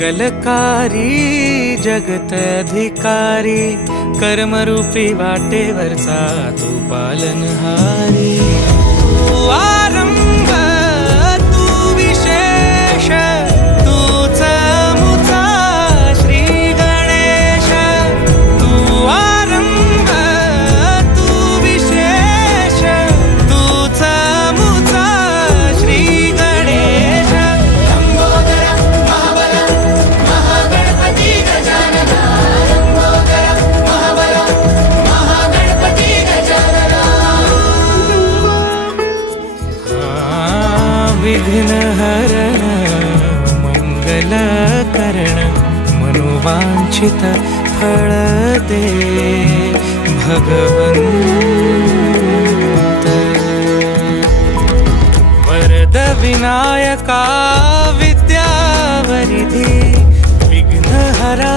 मंगलकारी जगत अधिकारी, कर्मरूपी वाटेवरचा तू पालनहारी। तू आरंभ तू विशेष, तूच मुचा श्री गणेश। तू आरंभ तू विशेष, तूच मुचा श्री गणेश। लंबोदर महाबल महागणपती गजानन, लंबोदर महाबल महागणपती गजानन। विघ्नहरण मंगलकरण, मनोवांछित फळ दे भगवंत। वरद विनायका विद्यावरिधी, विघ्नहरा